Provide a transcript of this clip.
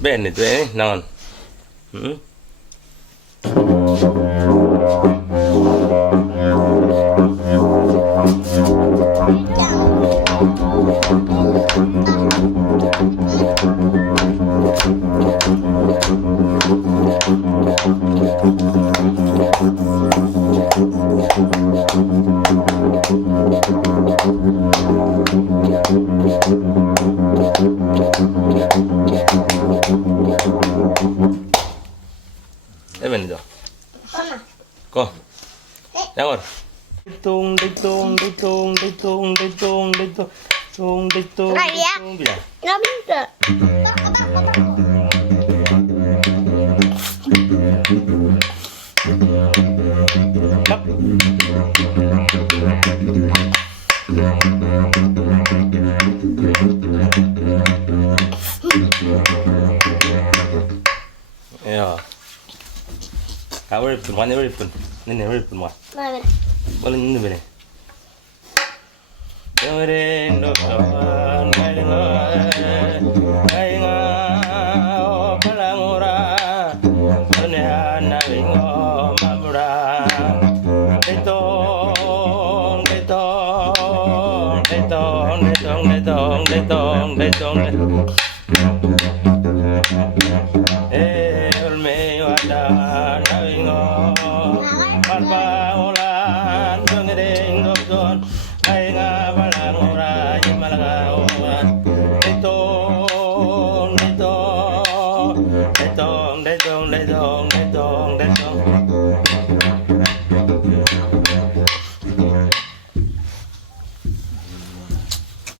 Bên này tụi non. Ừ. Bên rồi. Con. Đang rồi. Tung đi tung đi tung đi tung đi tung đi tung tung đi tung. Này á. Nó biết rồi. 야, 왜 많이 왜 예쁜? 네네 왜 예쁜 뭐? Này. 빨리 있는 거네. 그래 너가 나이가 나이가 팔랑오라 너네 하나윙어 마무라 내동 내동 내동 내동 내동 내동 내동 내동